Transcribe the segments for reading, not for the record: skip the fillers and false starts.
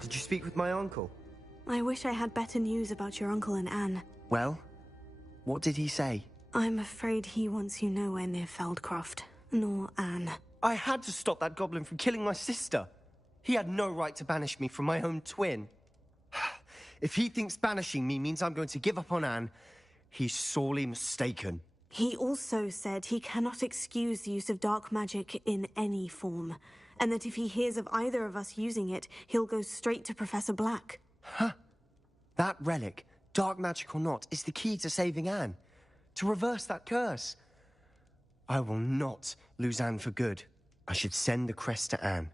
Did you speak with my uncle? I wish I had better news about your uncle and Anne. Well, what did he say? I'm afraid he wants you nowhere near Feldcroft, nor Anne. I had to stop that goblin from killing my sister. He had no right to banish me from my own twin. If he thinks banishing me means I'm going to give up on Anne, he's sorely mistaken. He also said he cannot excuse the use of dark magic in any form, and that if he hears of either of us using it, he'll go straight to Professor Black. Huh? That relic, dark magic or not, is the key to saving Anne. To reverse that curse. I will not lose Anne for good. I should send the crest to Anne.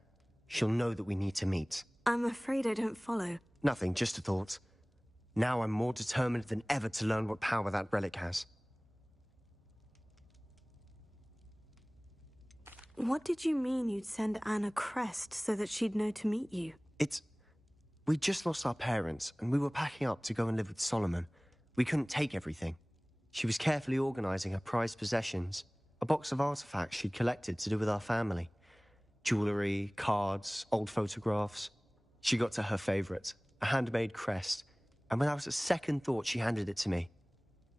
She'll know that we need to meet. I'm afraid I don't follow. Nothing, just a thought. Now I'm more determined than ever to learn what power that relic has. What did you mean you'd send Anne a crest so that she'd know to meet you? We just lost our parents, and we were packing up to go and live with Solomon. We couldn't take everything. She was carefully organizing her prized possessions, a box of artifacts she'd collected to do with our family. Jewelry, cards, old photographs. She got to her favorite, a handmade crest, and when I was at second thought, she handed it to me.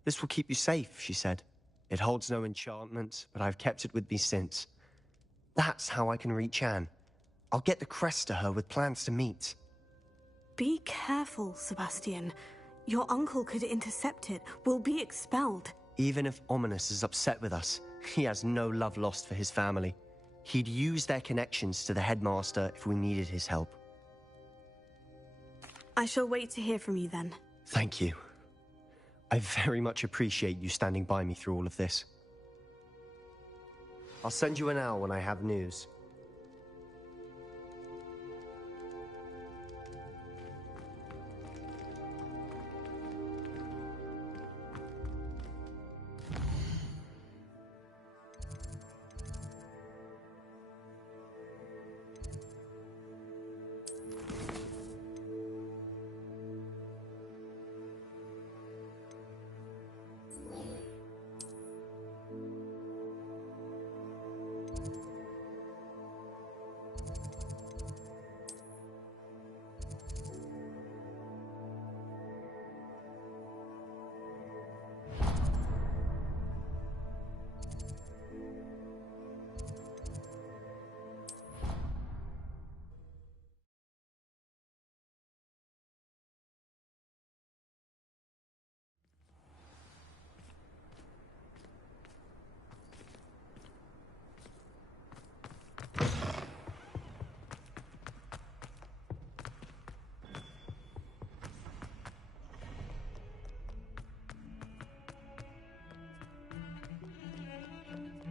"This will keep you safe," she said. "It holds no enchantment, but I've kept it with me since. That's how I can reach Anne. I'll get the crest to her with plans to meet." Be careful, Sebastian. Your uncle could intercept it. We'll be expelled. Even if Ominous is upset with us, he has no love lost for his family. He'd use their connections to the headmaster if we needed his help. I shall wait to hear from you then. Thank you. I very much appreciate you standing by me through all of this. I'll send you an owl when I have news.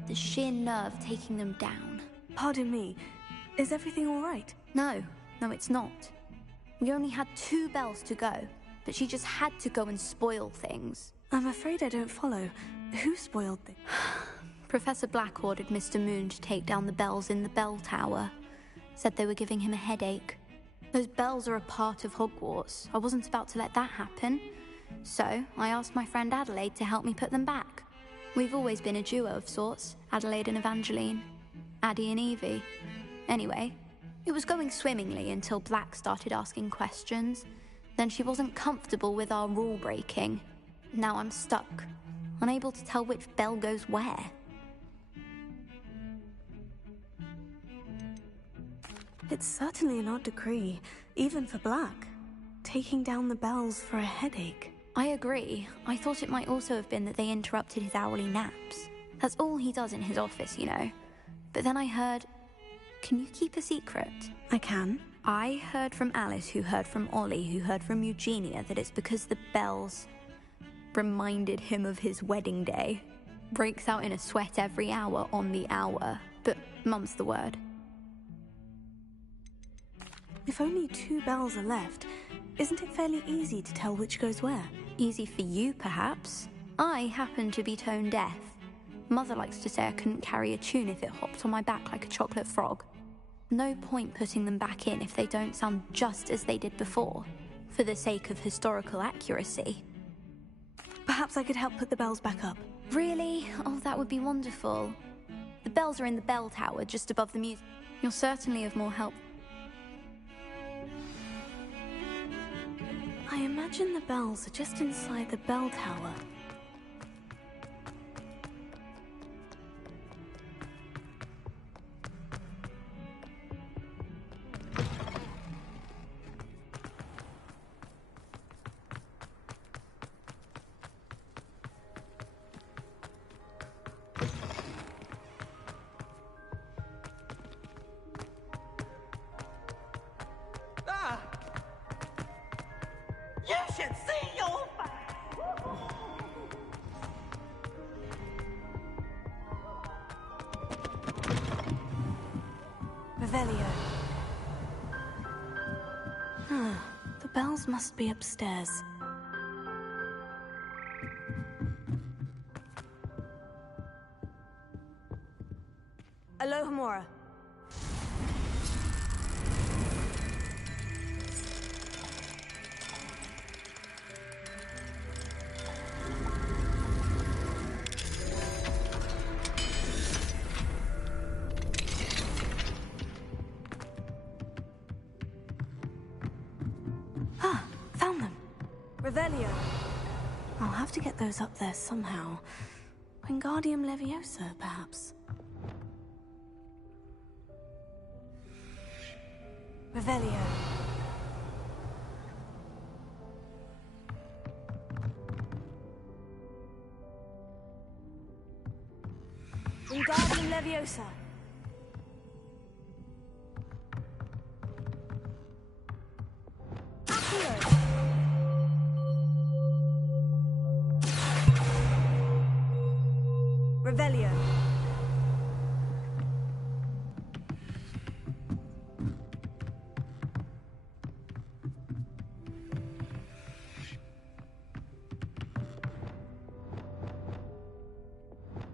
The sheer nerve taking them down. Pardon me. Is everything all right? No, it's not. We only had 2 bells to go, but she just had to go and spoil things. I'm afraid I don't follow. Who spoiled things? Professor Black ordered Mr. Moon to take down the bells in the bell tower. Said they were giving him a headache. Those bells are a part of Hogwarts. I wasn't about to let that happen. So I asked my friend Adelaide to help me put them back. We've always been a duo of sorts, Adelaide and Evangeline. Addie and Evie. Anyway, it was going swimmingly until Black started asking questions. Then she wasn't comfortable with our rule breaking. Now I'm stuck, unable to tell which bell goes where. It's certainly an odd decree, even for Black. Taking down the bells for a headache. I agree. I thought it might also have been that they interrupted his hourly naps. That's all he does in his office, you know. But then I heard... Can you keep a secret? I can. I heard from Alice, who heard from Ollie, who heard from Eugenia, that it's because the bells reminded him of his wedding day. Breaks out in a sweat every hour on the hour, but mum's the word. If only 2 bells are left, isn't it fairly easy to tell which goes where? Easy for you, perhaps. I happen to be tone deaf. Mother likes to say I couldn't carry a tune if it hopped on my back like a chocolate frog. No point putting them back in if they don't sound just as they did before, for the sake of historical accuracy. Perhaps I could help put the bells back up. Really? Oh, that would be wonderful. The bells are in the bell tower, just above the music. You're certainly of more help. I imagine the bells are just inside the bell tower. You should see your Revelio. The bells must be upstairs. Alohomora. Found them. Revelio. I'll have to get those up there somehow. Wingardium Leviosa, perhaps. Revelio. Wingardium Leviosa. Accio. Revelio.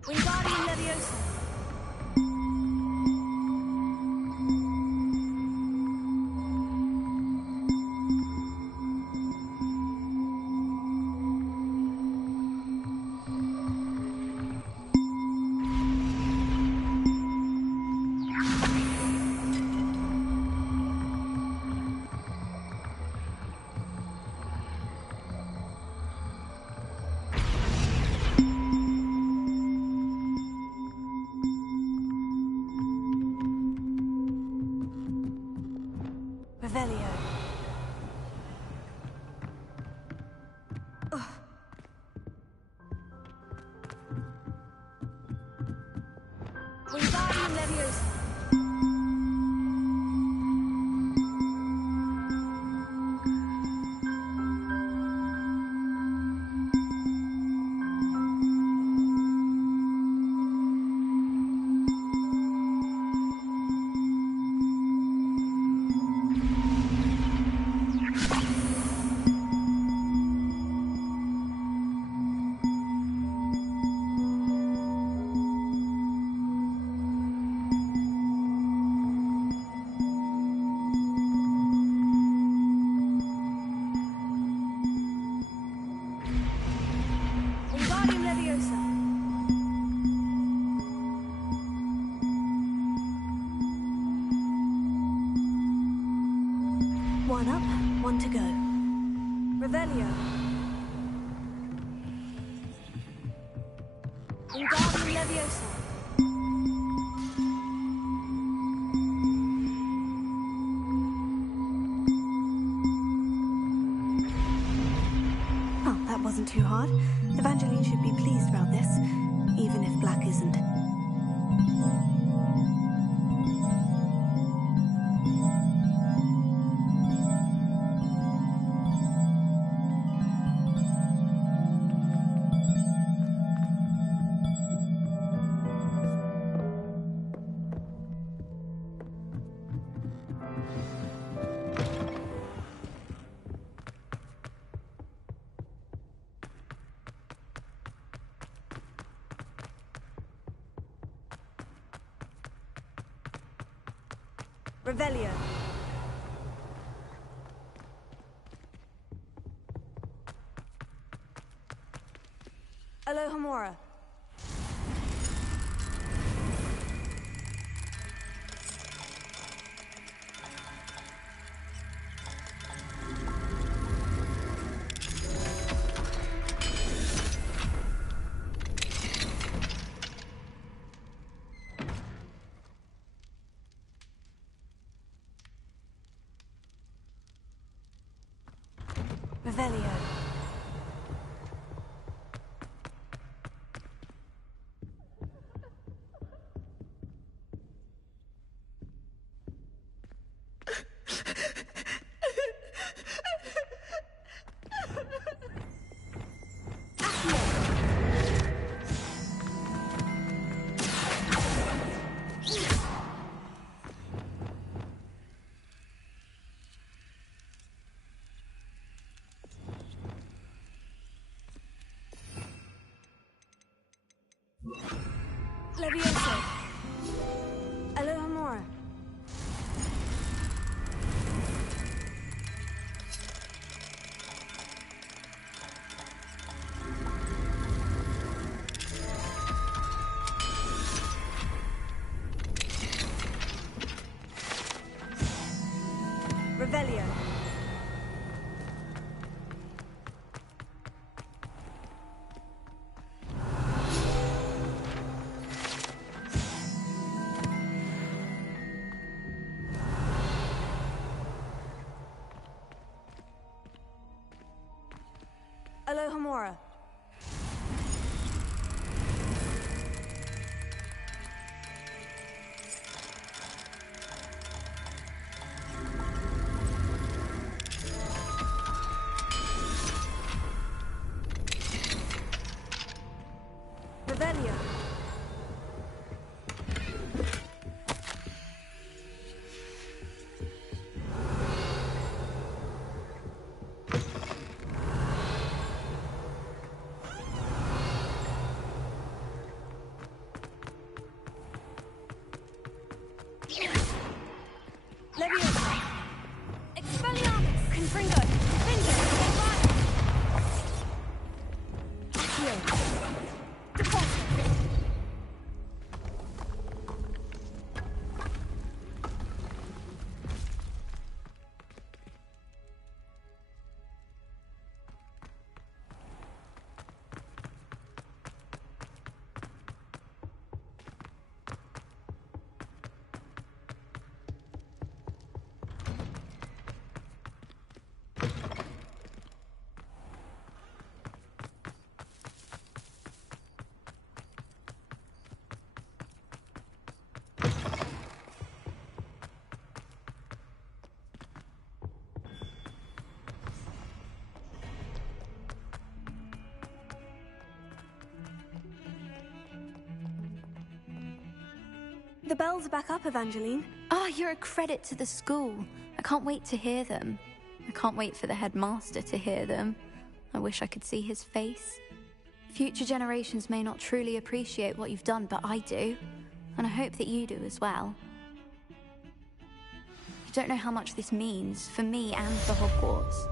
Wingardium Leviosa. Revelio. Wingardium Leviosa. Wingardium Leviosa. One up, one to go. Revelio. Wingardium Leviosa. Oh, that wasn't too hard. Evangeline should be pleased about this, even if Black isn't. Revelio. Alohomora. Revelio. Levioso. Alohomora. Revelio. Alohomora. Revelio. Levioso. Expelliarmus. Confringo. Confringo. Accio. Deposit. The bells are back up, Evangeline. Oh, you're a credit to the school. I can't wait to hear them. I can't wait for the headmaster to hear them. I wish I could see his face. Future generations may not truly appreciate what you've done, but I do. And I hope that you do as well. You don't know how much this means for me and for Hogwarts.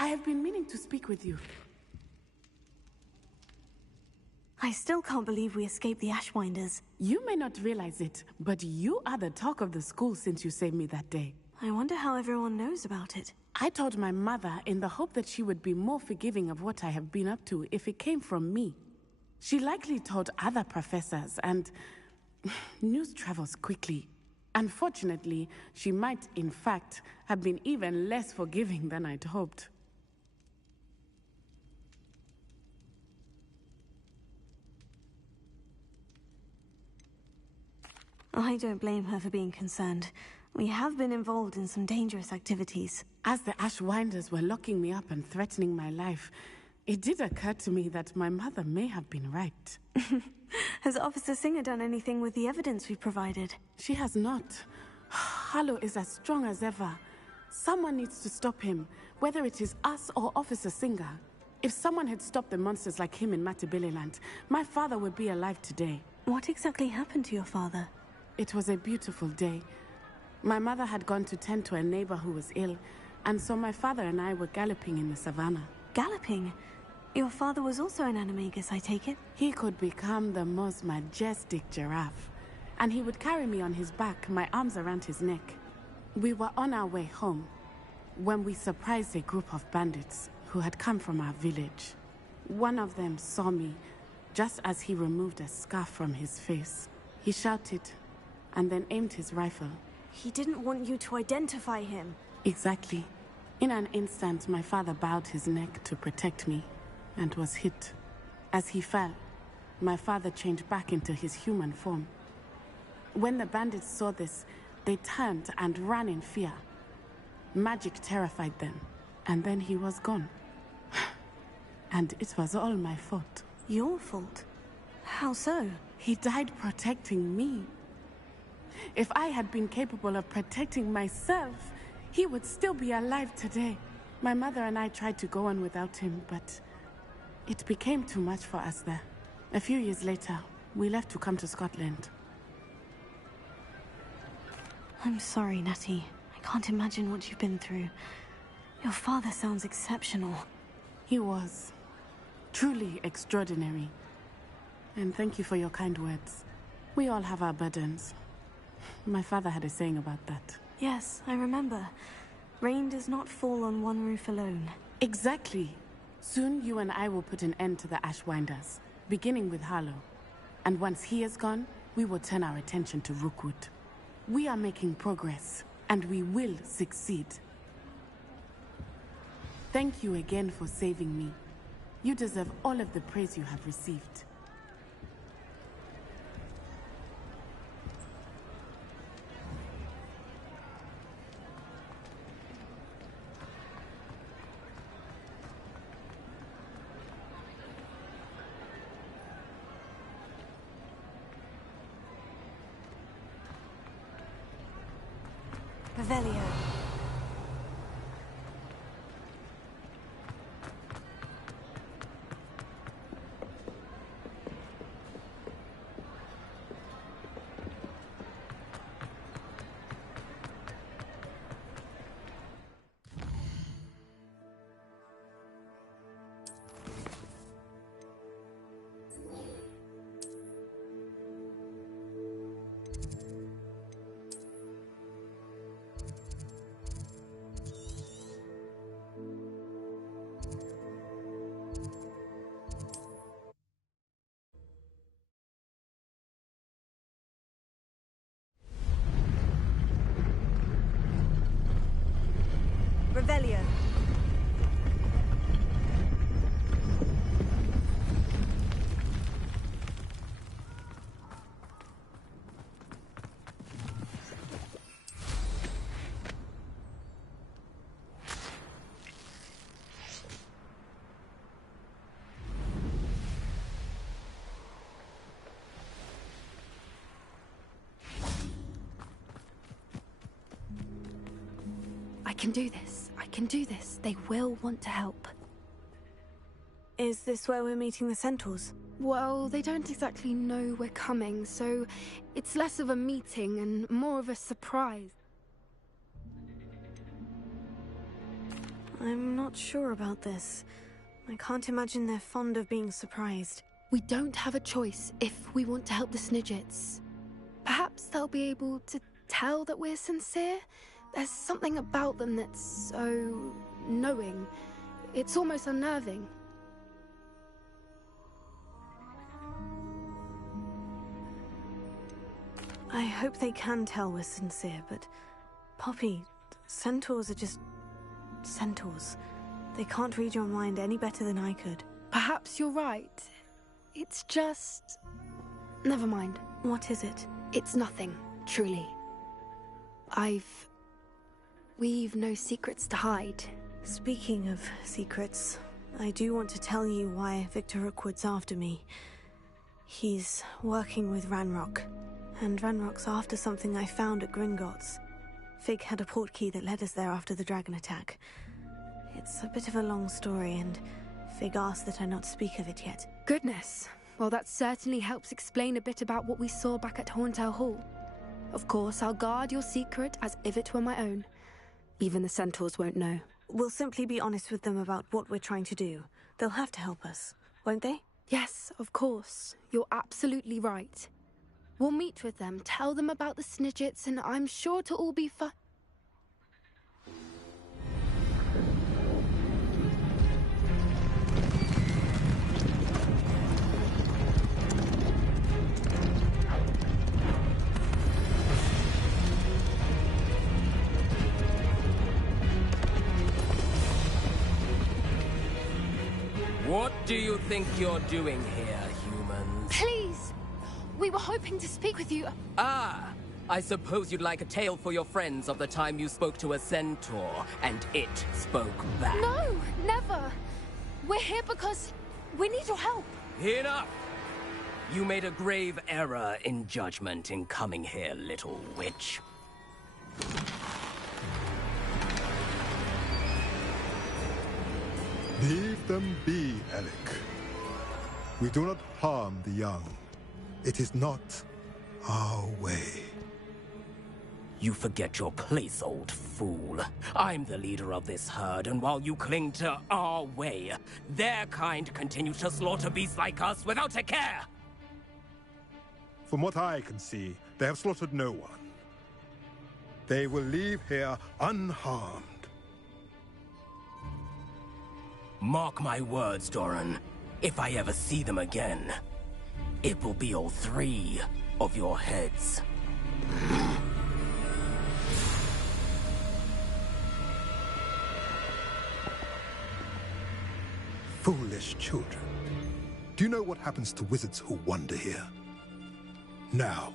I have been meaning to speak with you. I still can't believe we escaped the Ashwinders. You may not realize it, but you are the talk of the school since you saved me that day. I wonder how everyone knows about it. I told my mother in the hope that she would be more forgiving of what I have been up to if it came from me. She likely told other professors, and news travels quickly. Unfortunately, she might, in fact, have been even less forgiving than I'd hoped. I don't blame her for being concerned. We have been involved in some dangerous activities. As the Ashwinders were locking me up and threatening my life, it did occur to me that my mother may have been right. Has Officer Singer done anything with the evidence we provided? She has not. Harlow is as strong as ever. Someone needs to stop him, whether it is us or Officer Singer. If someone had stopped the monsters like him in Matabeleland, my father would be alive today. What exactly happened to your father? It was a beautiful day. My mother had gone to tend to a neighbor who was ill, and so my father and I were galloping in the savannah. Galloping? Your father was also an animagus, I take it? He could become the most majestic giraffe, and he would carry me on his back, my arms around his neck. We were on our way home when we surprised a group of bandits who had come from our village. One of them saw me just as he removed a scarf from his face. He shouted and then aimed his rifle. He didn't want you to identify him. Exactly. In an instant, my father bowed his neck to protect me and was hit. As he fell, my father changed back into his human form. When the bandits saw this, they turned and ran in fear. Magic terrified them, and then he was gone. And it was all my fault. Your fault? How so? He died protecting me. If I had been capable of protecting myself, he would still be alive today. My mother and I tried to go on without him, but it became too much for us there. A few years later, we left to come to Scotland. I'm sorry, Natty. I can't imagine what you've been through. Your father sounds exceptional. He was truly extraordinary. And thank you for your kind words. We all have our burdens. My father had a saying about that. Yes, I remember. Rain does not fall on one roof alone. Exactly. Soon you and I will put an end to the Ashwinders, beginning with Harlow. And once he is gone, we will turn our attention to Rookwood. We are making progress, and we will succeed. Thank you again for saving me. You deserve all of the praise you have received. Revelio. can do this. I can do this. They will want to help. Is this where we're meeting the centaurs? Well, they don't exactly know we're coming, so it's less of a meeting and more of a surprise. I'm not sure about this. I can't imagine they're fond of being surprised. We don't have a choice if we want to help the Snidgets. Perhaps they'll be able to tell that we're sincere? There's something about them that's so knowing. It's almost unnerving. I hope they can tell we're sincere, but Poppy, centaurs are just centaurs. They can't read your mind any better than I could. Perhaps you're right. It's just... Never mind. What is it? It's nothing, truly. We've no secrets to hide. Speaking of secrets, I do want to tell you why Victor Rookwood's after me. He's working with Ranrock, and Ranrock's after something I found at Gringotts. Fig had a portkey that led us there after the dragon attack. It's a bit of a long story, and Fig asked that I not speak of it yet. Goodness. Well, that certainly helps explain a bit about what we saw back at Horntail Hall. Of course, I'll guard your secret as if it were my own. Even the centaurs won't know. We'll simply be honest with them about what we're trying to do. They'll have to help us, won't they? Yes, of course. You're absolutely right. We'll meet with them, tell them about the Snidgets, and I'm sure it'll all be fun. What do you think you're doing here, humans? Please! We were hoping to speak with you. Ah! I suppose you'd like a tale for your friends of the time you spoke to a centaur, and it spoke back. No, never! We're here because we need your help. Enough! You made a grave error in judgment in coming here, little witch. Leave them be, Alec. We do not harm the young. It is not our way. You forget your place, old fool. I'm the leader of this herd, and while you cling to our way, their kind continue to slaughter beasts like us without a care! From what I can see, they have slaughtered no one. They will leave here unharmed. Mark my words, Doran. If I ever see them again, it will be all 3 of your heads. Foolish children. Do you know what happens to wizards who wander here? Now,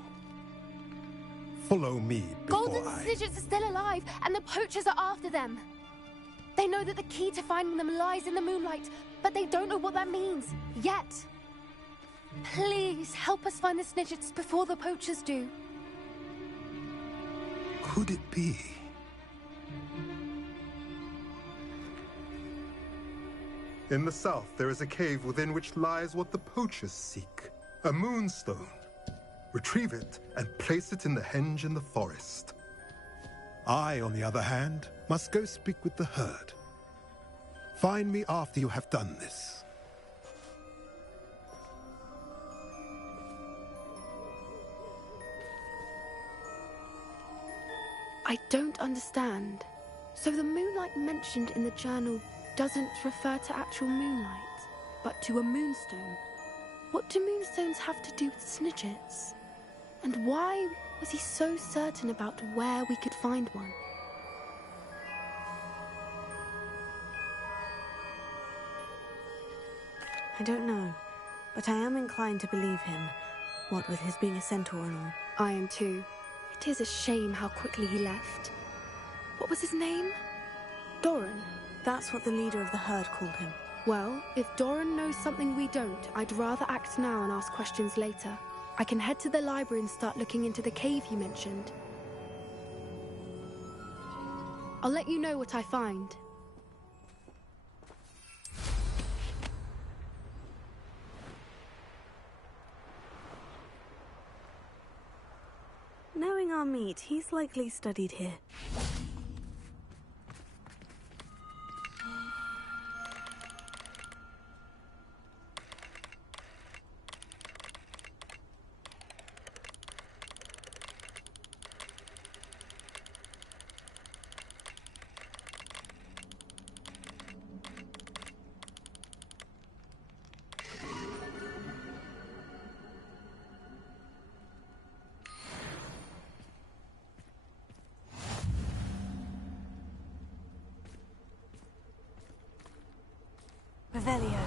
follow me before Golden I... Snidgets are still alive, and the poachers are after them. They know that the key to finding them lies in the moonlight, but they don't know what that means, yet. Please, help us find the Snidgets before the poachers do. Could it be? In the south, there is a cave within which lies what the poachers seek. A moonstone. Retrieve it and place it in the henge in the forest. I, on the other hand, must go speak with the herd. Find me after you have done this. I don't understand. So the moonlight mentioned in the journal doesn't refer to actual moonlight, but to a moonstone. What do moonstones have to do with Snidgets? And why was he so certain about where we could find one? I don't know, but I am inclined to believe him, what with his being a centaur and all. I am too. It is a shame how quickly he left. What was his name? Doran. That's what the leader of the herd called him. Well, if Doran knows something we don't, I'd rather act now and ask questions later. I can head to the library and start looking into the cave you mentioned. I'll let you know what I find. Knowing our meat, he's likely studied here. Revelio.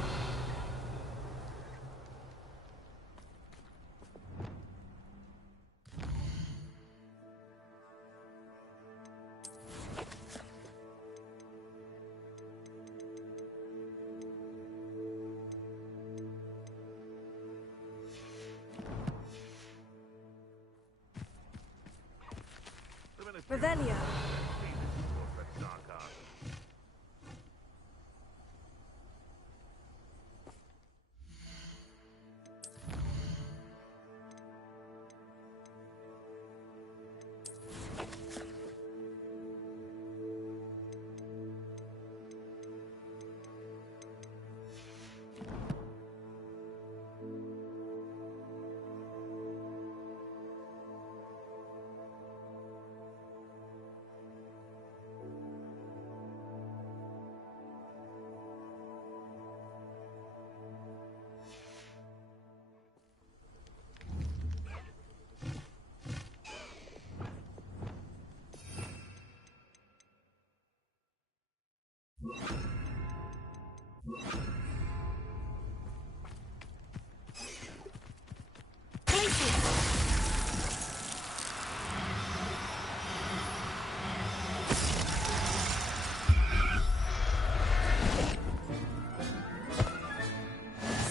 Revelio.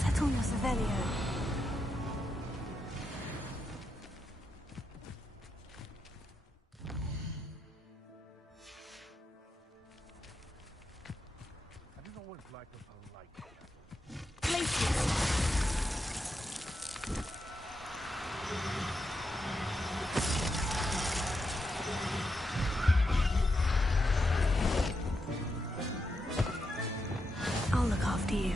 Settle your Revelio. I didn't always like what I like. I'll look after you.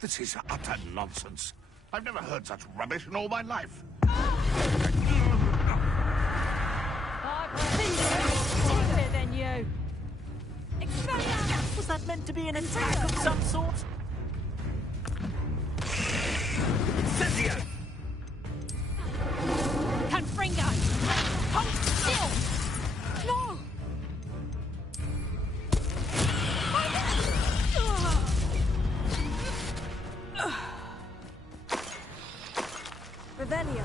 This is utter nonsense. I've never heard such rubbish in all my life. Deeper than you. Was that meant to be an attack of some sort? Cynthia! Confringo! Hold still! No! Revelio.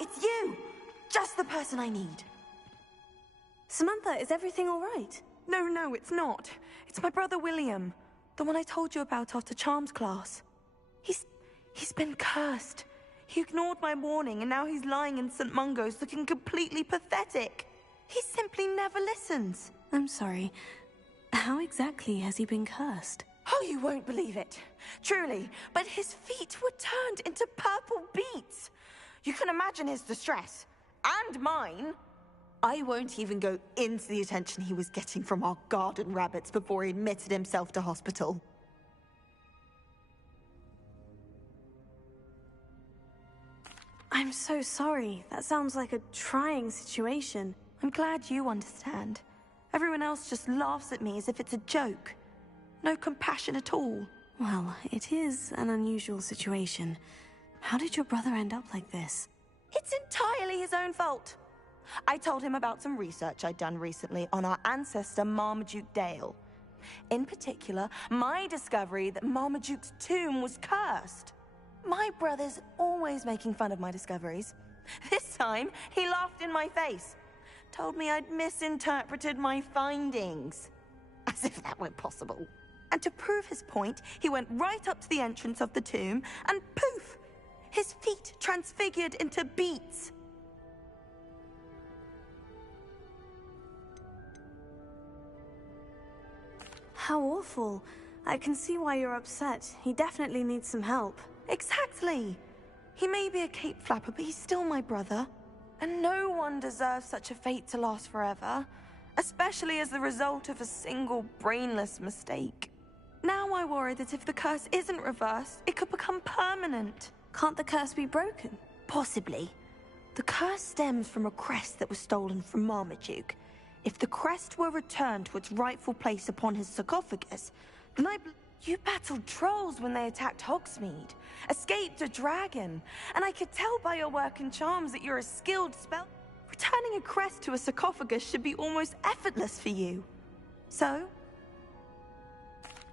it's you! Just the person I need. Samantha, is everything all right? No, it's not. It's my brother William. The one I told you about after Charms class. He's been cursed. He ignored my warning and now he's lying in St. Mungo's looking completely pathetic. He simply never listens. I'm sorry. How exactly has he been cursed? Oh, you won't believe it. Truly, but his feet were turned into purple beets. You can imagine his distress. And mine. I won't even go into the attention he was getting from our garden rabbits before he admitted himself to hospital. I'm so sorry. That sounds like a trying situation. I'm glad you understand. Everyone else just laughs at me as if it's a joke. No compassion at all. Well, it is an unusual situation. How did your brother end up like this? It's entirely his own fault. I told him about some research I'd done recently on our ancestor Marmaduke Dale. In particular, my discovery that Marmaduke's tomb was cursed. My brother's always making fun of my discoveries. This time, he laughed in my face. Told me I'd misinterpreted my findings. As if that were possible. And to prove his point, he went right up to the entrance of the tomb and poof! His feet transfigured into beets. How awful. I can see why you're upset. He definitely needs some help. Exactly. He may be a cape flapper, but he's still my brother. And no one deserves such a fate to last forever, especially as the result of a single brainless mistake. Now I worry that if the curse isn't reversed, it could become permanent. Can't the curse be broken? Possibly. The curse stems from a crest that was stolen from Marmaduke. If the crest were returned to its rightful place upon his sarcophagus, then You battled trolls when they attacked Hogsmeade, escaped a dragon, and I could tell by your work and charms that you're a skilled spell. Returning a crest to a sarcophagus should be almost effortless for you. So?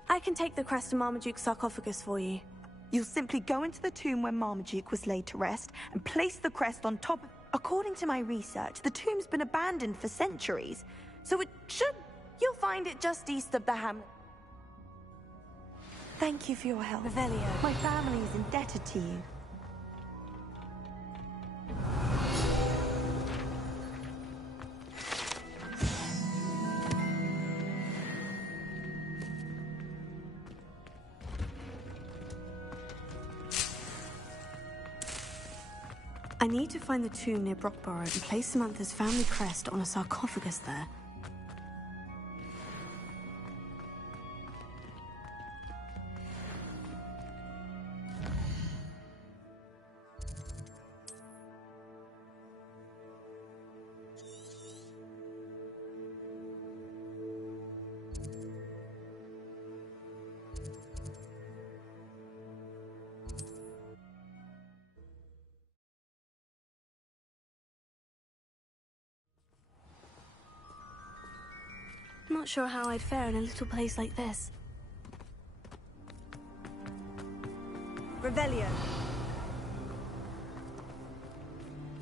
I can take the crest to Marmaduke's sarcophagus for you. You'll simply go into the tomb where Marmaduke was laid to rest and place the crest on top of... According to my research, the tomb's been abandoned for centuries, so it should... You'll find it just east of the hamlet. Thank you for your help. Revelio. My family is indebted to you. I need to find the tomb near Brockborough and place Samantha's family crest on a sarcophagus there. Not sure how I'd fare in a little place like this. Revelio.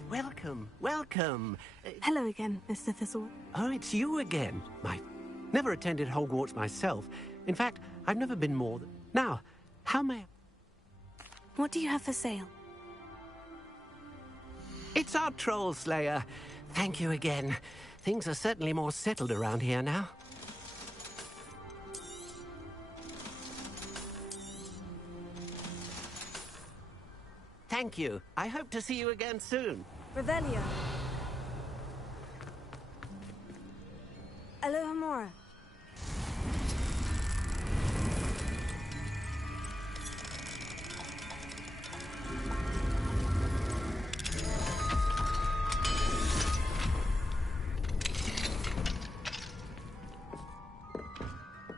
Welcome, welcome. Hello again, Mr. Thistle. Oh, it's you again. I never attended Hogwarts myself. In fact, I've never been more than... Now, how may I... What do you have for sale? It's our Troll Slayer. Thank you again. Things are certainly more settled around here now. Thank you. I hope to see you again soon. Revelio. Alohomora.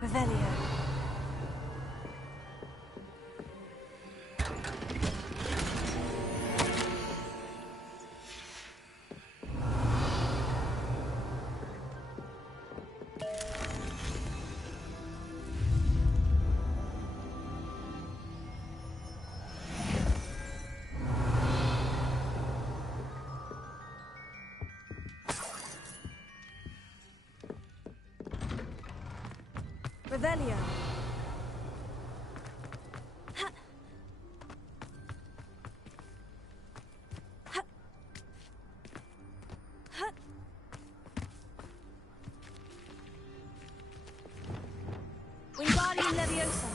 Revelio. Revelio. Wingardium Leviosa.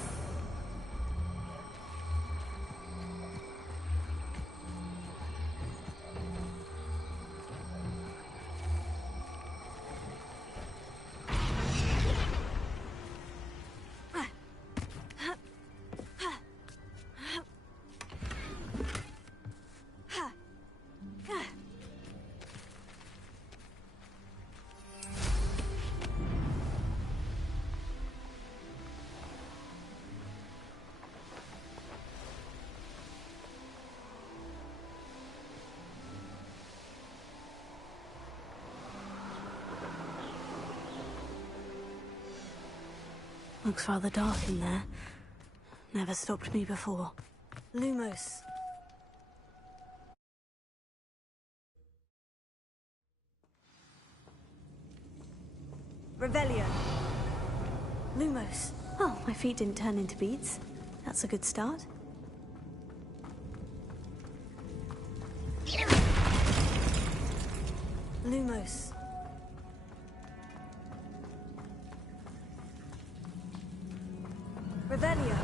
Looks rather dark in there. Never stopped me before. Lumos. Revelio. Lumos. Oh, my feet didn't turn into beads. That's a good start. Lumos. Revelio.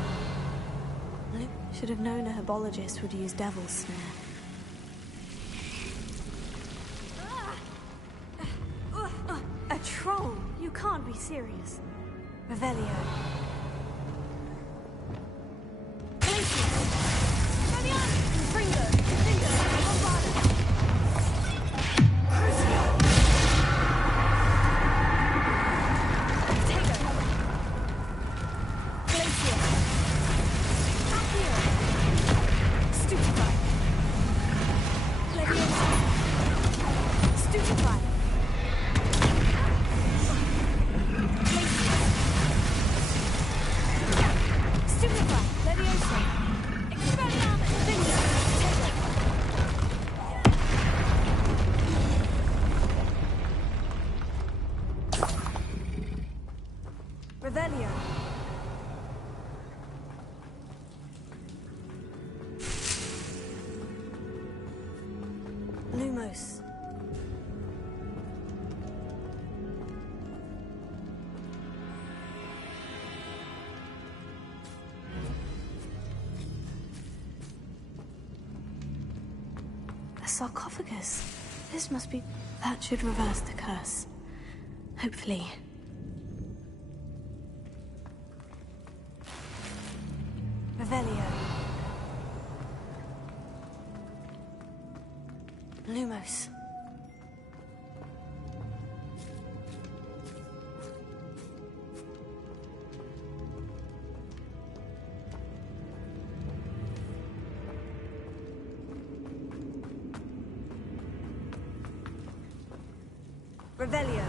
Should have known a herbologist would use Devil's Snare. A troll? You can't be serious. Revelio. Revelio. Lumos. A sarcophagus. This must be... That should reverse the curse. Hopefully. Revelio. Lumos. Revelio.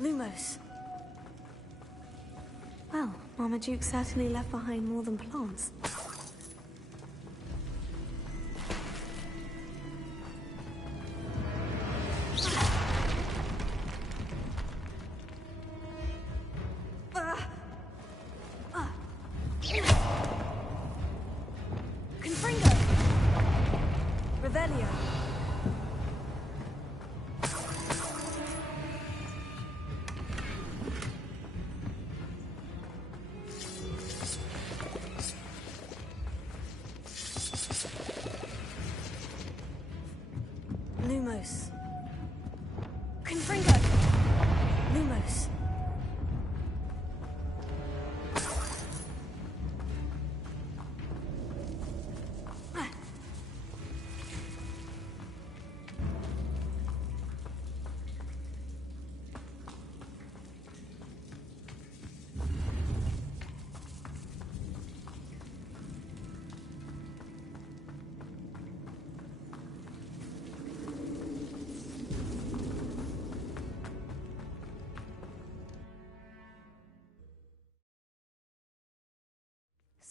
Lumos. Well, Marmaduke certainly left behind more than plants. Confringo. Revelio.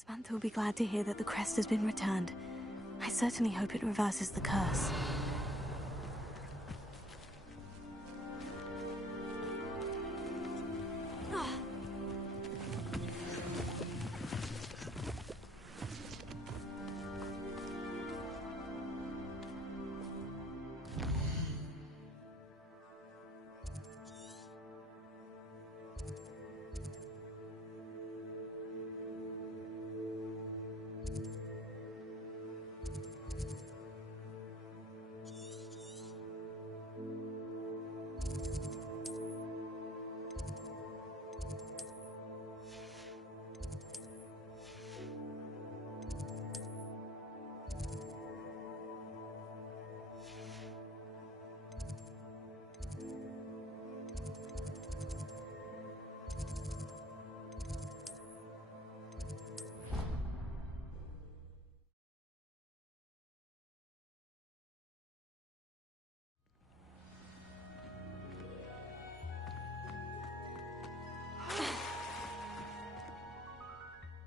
Samantha will be glad to hear that the crest has been returned. I certainly hope it reverses the curse.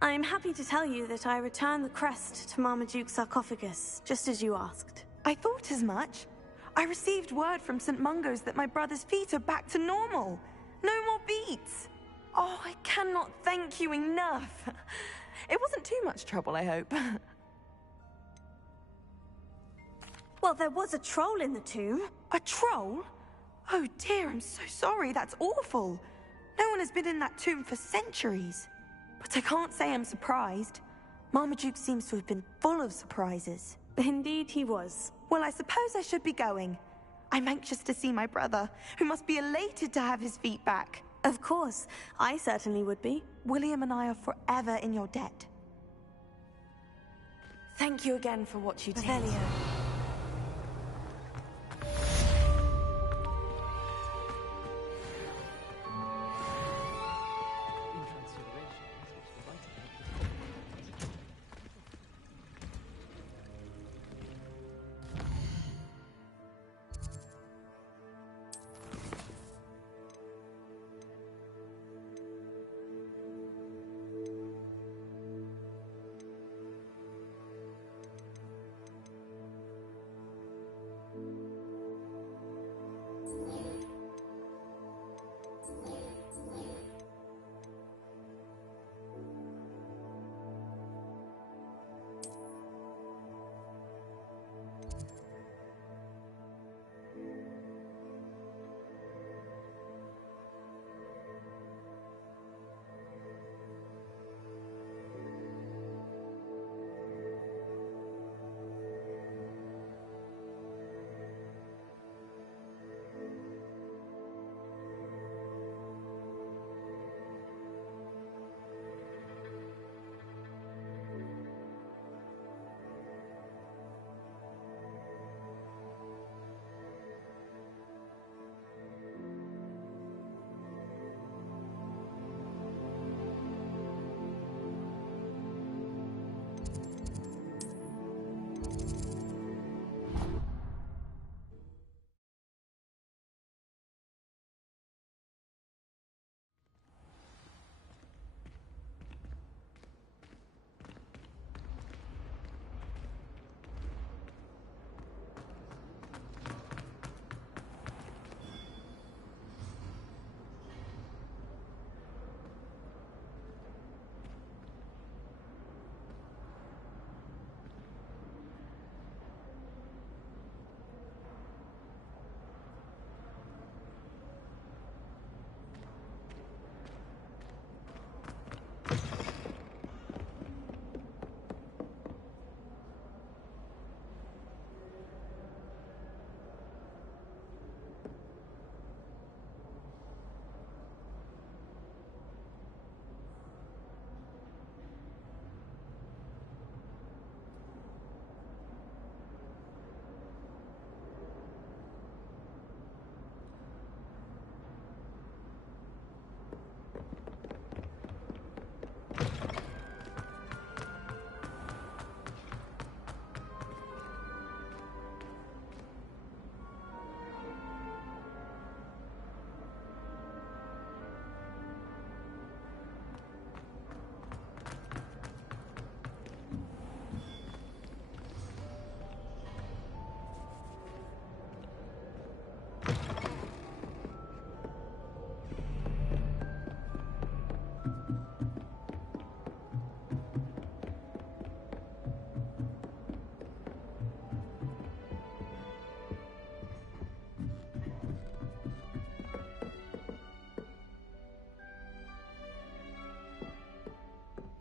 I'm happy to tell you that I returned the crest to Marmaduke's sarcophagus, just as you asked. I thought as much. I received word from St. Mungo's that my brother's feet are back to normal. No more beats. Oh, I cannot thank you enough. It wasn't too much trouble, I hope. Well, there was a troll in the tomb. A troll? Oh dear, I'm so sorry. That's awful. No one has been in that tomb for centuries. But I can't say I'm surprised. Marmaduke seems to have been full of surprises. Indeed he was. Well, I suppose I should be going. I'm anxious to see my brother, who must be elated to have his feet back. Of course, I certainly would be. William and I are forever in your debt. Thank you again for what you did. Revelio.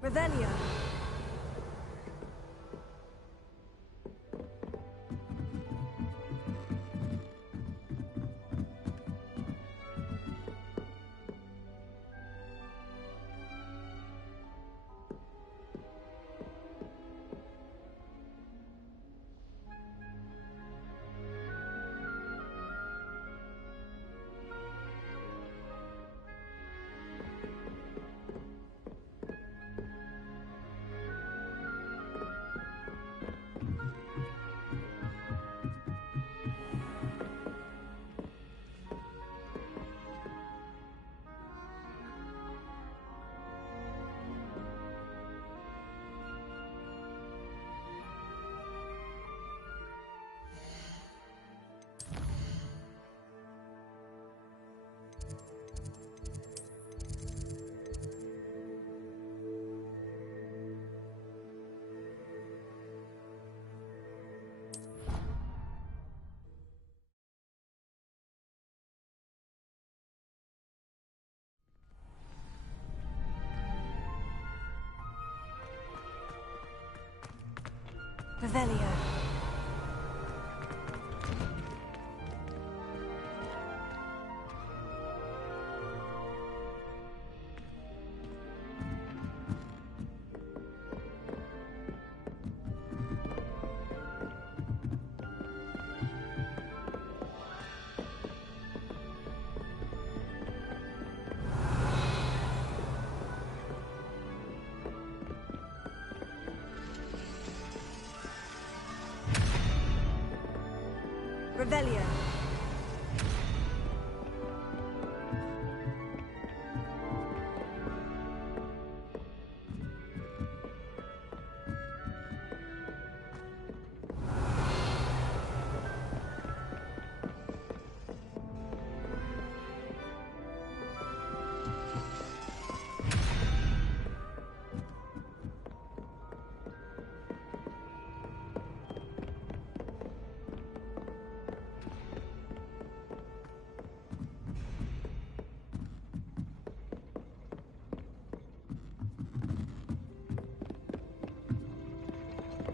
Revelio. Revelio. Revelio.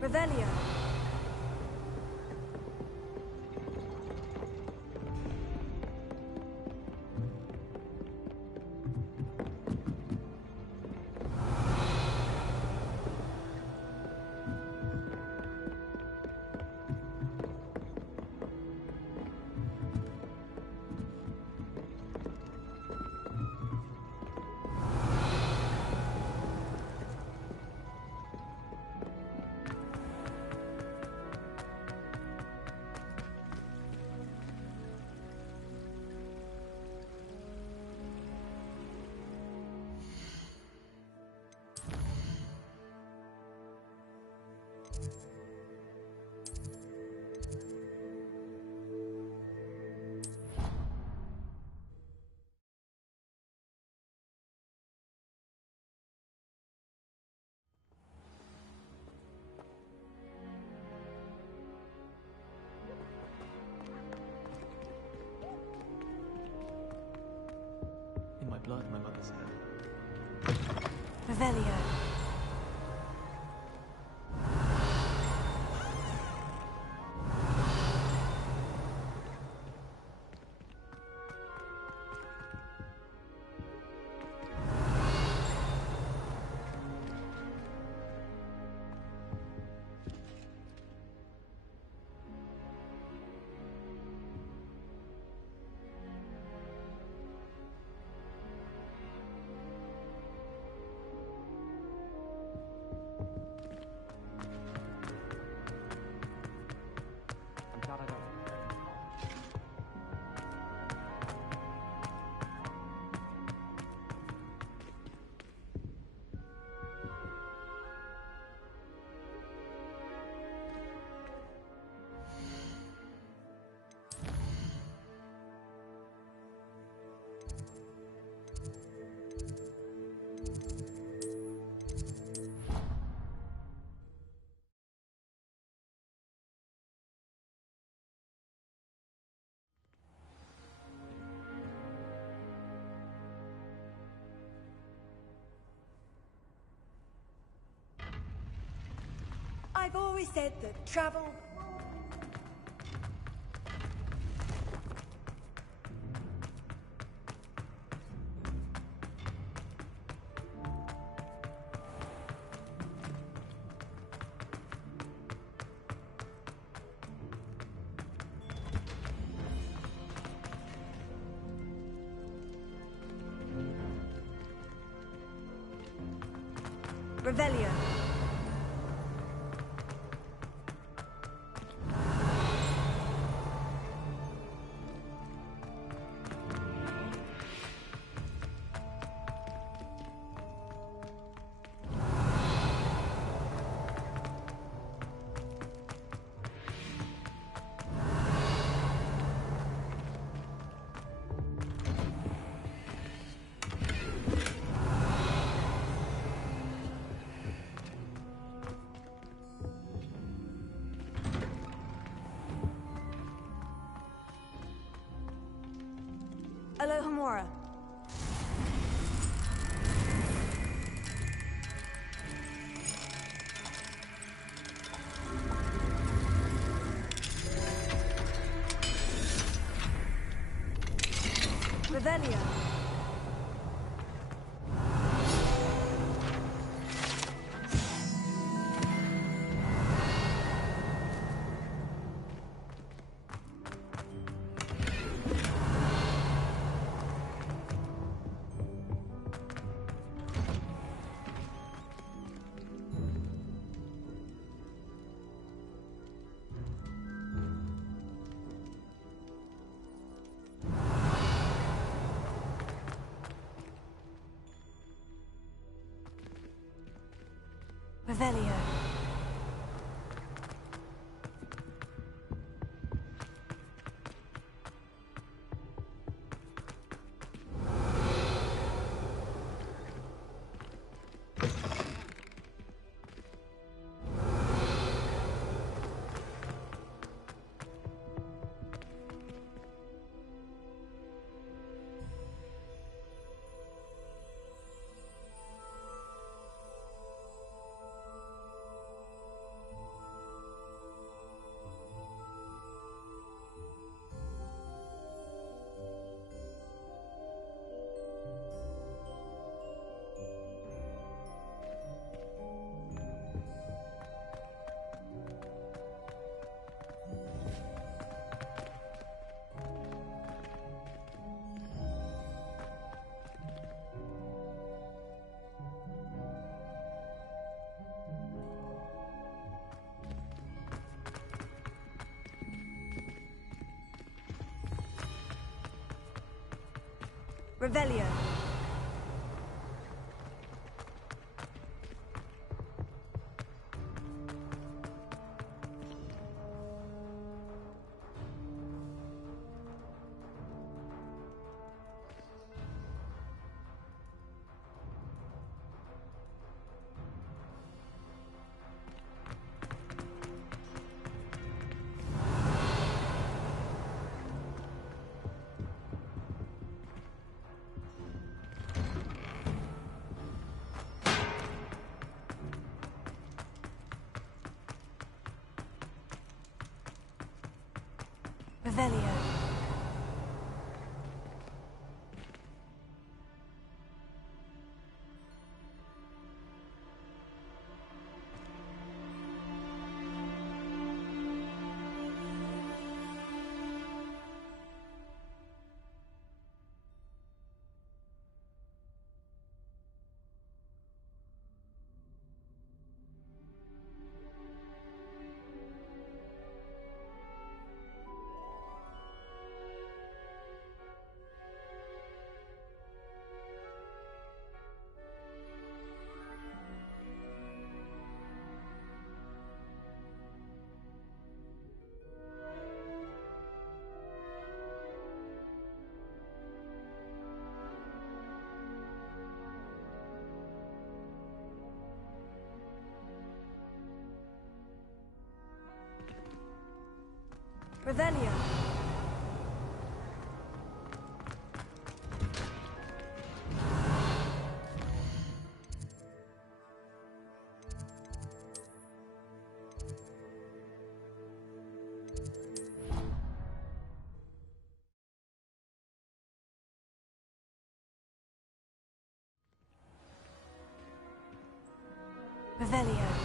Revelio. In my blood, my mother said. Revelio. I've always said that travel... Revelio. Alohomora. Revelio. Revelio. Revelio. Revelio. Revelio. Revelio.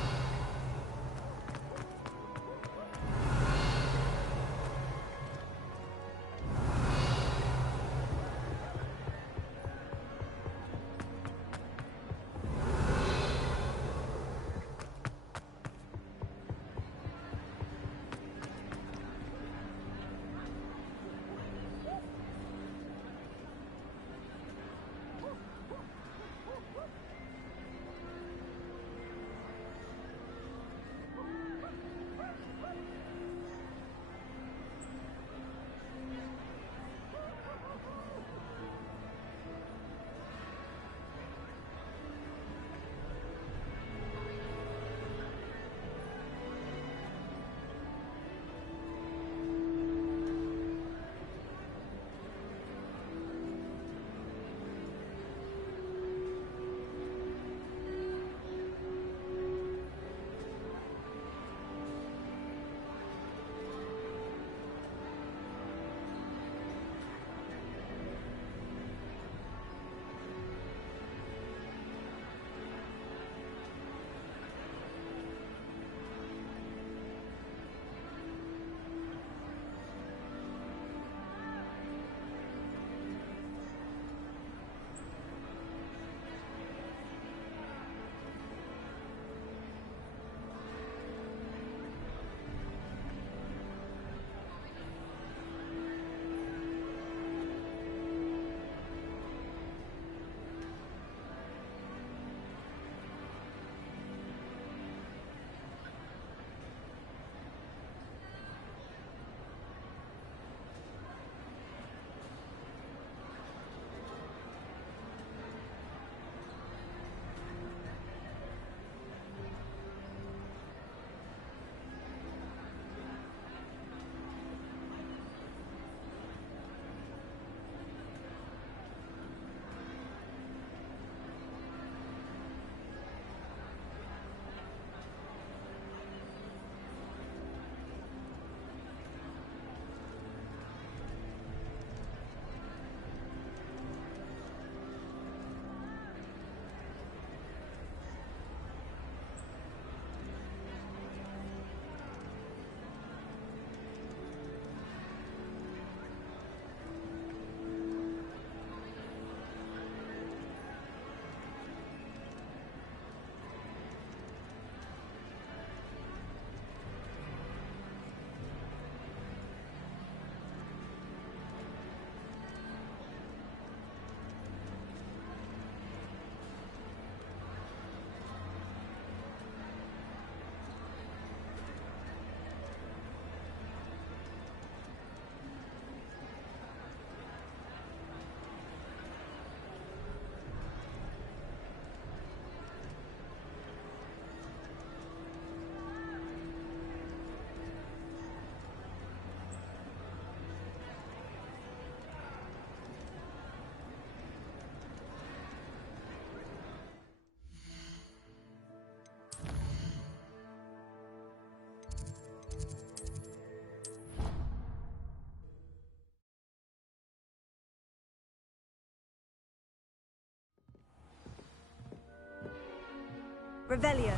Revelio.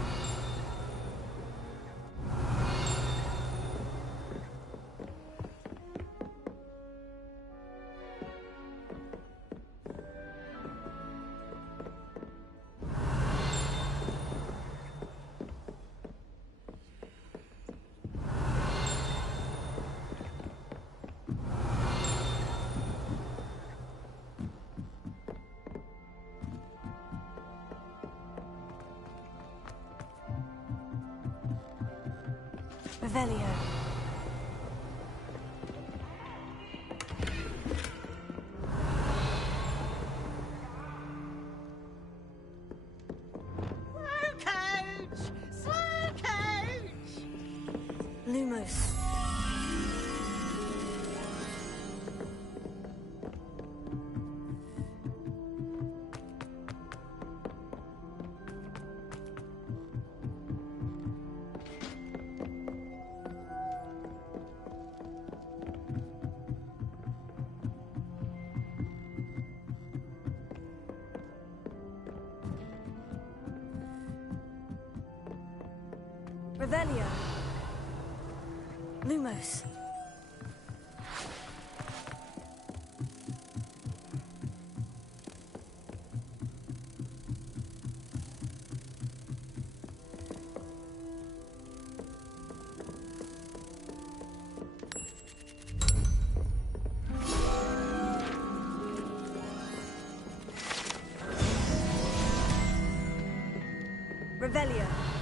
Revelio. Slow coach! Lumos. Revelio. Lumos. Revelio.